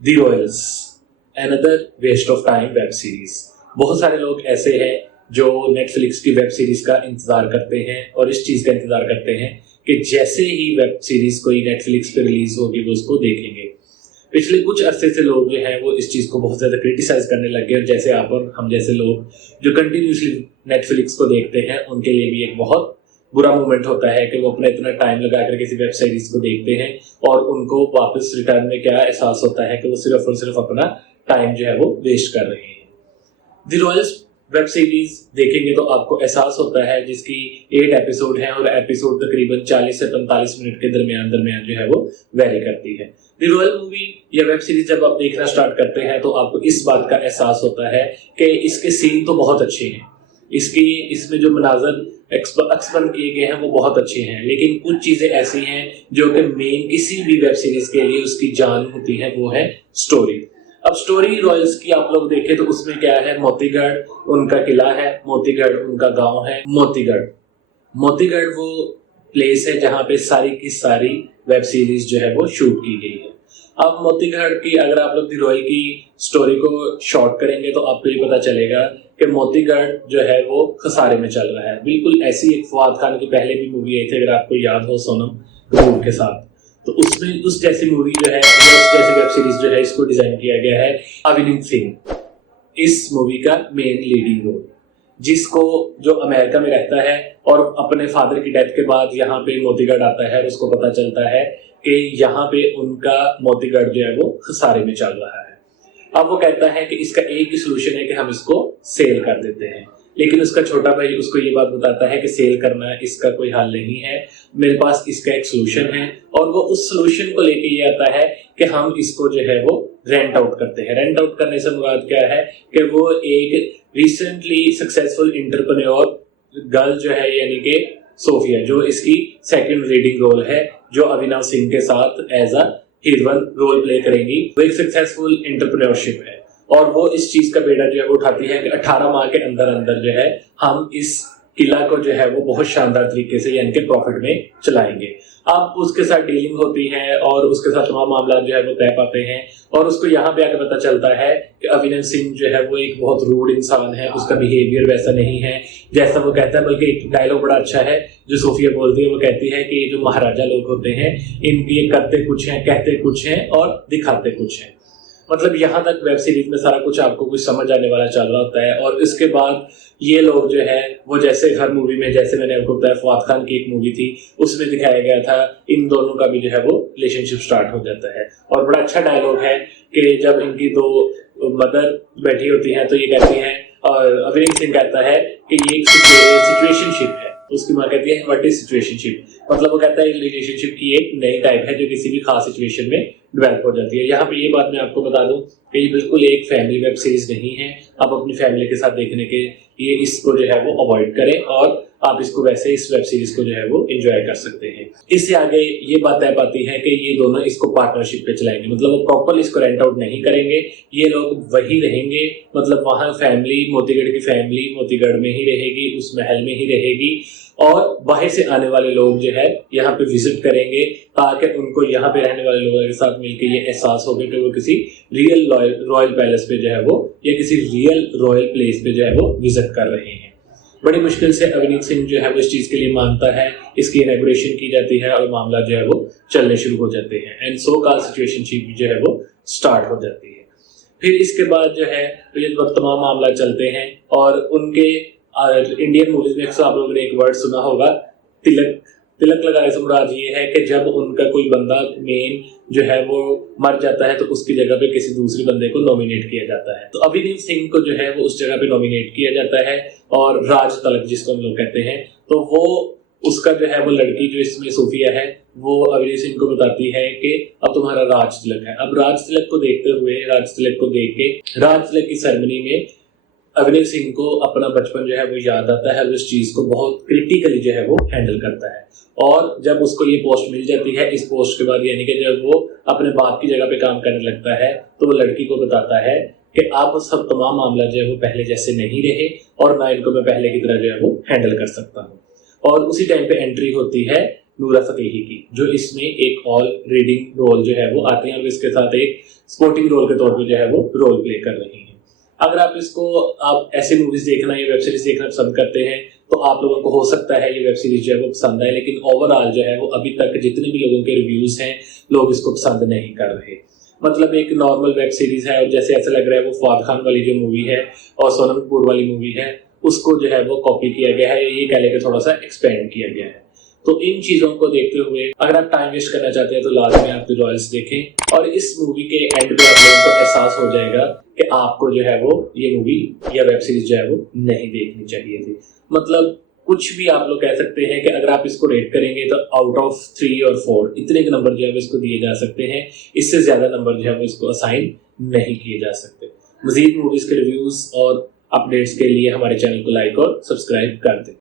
The Royals, another waste of time web series. बहुत सारे लोग ऐसे हैं जो नेटफ्लिक्स की वेब सीरीज का इंतजार करते हैं और इस चीज का इंतजार करते हैं कि जैसे ही वेब सीरीज कोई नेटफ्लिक्स पे रिलीज होगी वो उसको देखेंगे। पिछले कुछ अरसे से लोग जो हैं वो इस चीज को बहुत ज्यादा क्रिटिसाइज करने लग गए और जैसे आप और हम जैसे लोग जो कंटिन्यूसली नेटफ्लिक्स को देखते हैं उनके लिए भी एक बहुत बुरा मोमेंट होता है कि वो अपना इतना टाइम लगाकर किसी वेब सीरीज को देखते हैं और उनको वापस रिटर्न में क्या एहसास होता है कि वो सिर्फ और सिर्फ अपना टाइम जो है वो वेस्ट कर रहे हैं। द रॉयल्स वेब सीरीज देखेंगे तो आपको एहसास होता है जिसकी 8 एपिसोड हैं और एपिसोड तकरीबन 40 से 45 मिनट के दरमियान जो है वो वेरी करती है। द रॉयल मूवी या वेब सीरीज जब आप देखना स्टार्ट करते हैं तो आपको इस बात का एहसास होता है कि इसके सीन तो बहुत अच्छे हैं, इसमें जो मनाजर एक्सप्लेन किए गए हैं वो बहुत अच्छे हैं, लेकिन कुछ चीजें ऐसी हैं जो कि मेन किसी भी वेब सीरीज के लिए उसकी जान होती है, वो है स्टोरी। अब स्टोरी रॉयल्स की आप लोग देखें तो उसमें क्या है, मोतीगढ़ उनका किला है, मोतीगढ़ उनका गांव है। मोतीगढ़ वो प्लेस है जहां पे सारी की सारी वेब सीरीज जो है वो शूट की गई है। अब मोतीगढ़ की अगर आप लोग द रॉयल की स्टोरी को शॉर्ट करेंगे तो आपको ये पता चलेगा कि मोतीगढ़ जो है वो खसारे में चल रहा है। बिल्कुल ऐसी एक फवाद खान की पहले भी मूवी आई थी, अगर आपको याद हो, सोनम कपूर के साथ, तो उसमें उस जैसी मूवी जो है, उस जैसी वेब सीरीज जो है इसको डिजाइन किया गया है। अविनीत सिंह इस मूवी का मेन लीडिंग रोल, जिसको जो अमेरिका में रहता है और अपने फादर की डेथ के बाद यहाँ पे मोतीगढ़ आता है, उसको पता चलता है कि यहाँ पे उनका मोतीगढ़ जो है वो खसारे में चल रहा है। अब वो कहता है कि इसका एक ही सोल्यूशन है कि हम इसको सेल कर देते हैं, लेकिन उसका छोटा भाई उसको ये बात बताता है कि सेल करना इसका कोई हल नहीं है, मेरे पास इसका एक सोल्यूशन है। और वो उस सोल्यूशन को लेके ये आता है कि हम इसको जो है वो रेंट आउट करते हैं। रेंट आउट करने से मुराद क्या है कि वो एक रिसेंटली सक्सेसफुल एंटरप्रेन्योर गर्ल जो है, यानी कि सोफिया, जो इसकी सेकंड लीडिंग रोल है, जो अविनाश सिंह के साथ as a heroine role play करेंगी, वो एक सक्सेसफुल एंटरप्रेन्योरशिप है और वो इस चीज का बेड़ा जो है वो उठाती है कि 18 माह के अंदर जो है हम इस किला को जो है वो बहुत शानदार तरीके से यानी कि प्रॉफिट में चलाएंगे। अब उसके साथ डीलिंग होती है और उसके साथ तमाम मामला जो है वो तय पाते हैं और उसको यहाँ पे आके पता चलता है कि अविनाश सिंह जो है वो एक बहुत रूड इंसान है, उसका बिहेवियर वैसा नहीं है जैसा वो कहता है। बल्कि एक डायलॉग बड़ा अच्छा है जो सोफिया बोलती है, वो कहती है कि जो महाराजा लोग होते हैं इनकी करते कुछ हैं, कहते कुछ हैं और दिखाते कुछ हैं। मतलब यहाँ तक वेब सीरीज में सारा कुछ आपको कुछ समझ आने वाला चल रहा होता है। और इसके बाद ये लोग जो है वो जैसे हर मूवी में, जैसे मैंने आपको बताया फवाद खान की एक मूवी थी उसमें दिखाया गया था, इन दोनों का भी जो है वो रिलेशनशिप स्टार्ट हो जाता है। और बड़ा अच्छा डायलॉग है कि जब इनकी दो मदर बैठी होती है तो ये कहती है, और अविनाश सिंह कहता है कि ये एक सिचुएशनशिप है, उसकी माँ कहती है व्हाट इज सिचुएशनशिप, मतलब वो कहता है रिलेशनशिप की एक नई टाइप है जो किसी भी खास सिचुएशन में डेवलप हो जाती है। यहाँ पे ये बात मैं आपको बता दूं कि ये बिल्कुल एक फैमिली वेब सीरीज नहीं है। आप अपनी फैमिली के साथ देखने के लिए इसको जो है वो अवॉइड करें और आप इसको वैसे इस वेब सीरीज को जो है वो एंजॉय कर सकते हैं। इससे आगे ये बात तय पाती है कि ये दोनों इसको पार्टनरशिप पे चलाएंगे, मतलब वो प्रॉपर इसको रेंट आउट नहीं करेंगे, ये लोग वही रहेंगे, मतलब वहाँ फैमिली, मोतीगढ़ की फैमिली मोतीगढ़ में ही रहेगी, उस महल में ही रहेगी और बाहर से आने वाले लोग जो है यहाँ पे विजिट करेंगे ताकि उनको यहाँ पे रहने वाले लोगों के साथ मिलकर ये एहसास हो कि वो किसी रियल रॉयल पैलेस पे जो है वो या किसी रियल रॉयल प्लेस पे जो है वो विजिट कर रहे हैं। बड़ी मुश्किल से अविनीत सिंह जो है वो इस चीज के लिए मानता है, इसकी इनॉग्रेशन की जाती है और मामला जो है वो चलने शुरू हो जाते हैं एंड सो का सिचुएशनशिप जो है वो स्टार्ट हो जाती है। फिर इसके बाद जो है तो ये तमाम मामला चलते हैं और उनके इंडियन मूवीज में अक्सर आप लोगों ने एक वर्ड सुना होगा, तिलक लगाने से मुराद ये है कि जब उनका कोई बंदा मेन जो है वो मर जाता है तो उसकी जगह पे किसी दूसरे बंदे को नॉमिनेट किया जाता है। तो अविनीत सिंह को जो है वो उस जगह पे नॉमिनेट किया जाता है और राज तिलक जिसको हम लोग कहते हैं, तो वो उसका जो है वो लड़की जो इसमें सोफिया है वो अविनीत सिंह को बताती है कि अब तुम्हारा राज तिलक है। अब राज तिलक को देखते हुए, राज तिलक को देख के राज तिलक की सेरेमनी में अविनीत सिंह को अपना बचपन जो है वो याद आता है और इस चीज को बहुत क्रिटिकली जो है वो हैंडल करता है। और जब उसको ये पोस्ट मिल जाती है, इस पोस्ट के बाद यानी कि जब वो अपने बाप की जगह पे काम करने लगता है तो वो लड़की को बताता है कि आप सब तमाम मामला जो है वो पहले जैसे नहीं रहे और ना इनको मैं पहले की तरह जो है वो हैंडल कर सकता हूँ। और उसी टाइम पे एंट्री होती है नूरा फतेही की, जो इसमें एक ऑल रीडिंग रोल जो है वो आते हैं और इसके साथ एक स्पोर्टिंग रोल के तौर पे जो है वो रोल प्ले कर रही हैं। अगर आप ऐसे मूवीज देखना या वेब सीरीज देखना पसंद करते हैं तो आप लोगों को हो सकता है ये वेब सीरीज जो है वो पसंद आए, लेकिन ओवरऑल जो है वो अभी तक जितने भी लोगों के रिव्यूज हैं लोग इसको पसंद नहीं कर रहे। मतलब एक नॉर्मल वेब सीरीज है और जैसे ऐसा लग रहा है वो फवाद खान वाली जो मूवी है और सोनम कपूर वाली मूवी है उसको जो है वो कॉपी किया गया है, ये कह लेकर थोड़ा सा एक्सपेंड किया गया है। तो इन चीजों को देखते हुए अगर आप टाइम वेस्ट करना चाहते हैं तो लाजमी आप द रॉयल्स देखें और इस मूवी के एंड पे आप लोगों को एहसास हो जाएगा कि आपको जो है वो ये मूवी या वेब सीरीज जो है वो नहीं देखनी चाहिए थी। मतलब कुछ भी आप लोग कह सकते हैं कि अगर आप इसको रेट करेंगे तो आउट ऑफ 3 और 4 इतने के नंबर जो है वो इसको दिए जा सकते हैं, इससे ज्यादा नंबर जो है वो इसको असाइन नहीं किए जा सकते। मजीद मूवीज के रिव्यूज और अपडेट्स के लिए हमारे चैनल को लाइक और सब्सक्राइब कर दें।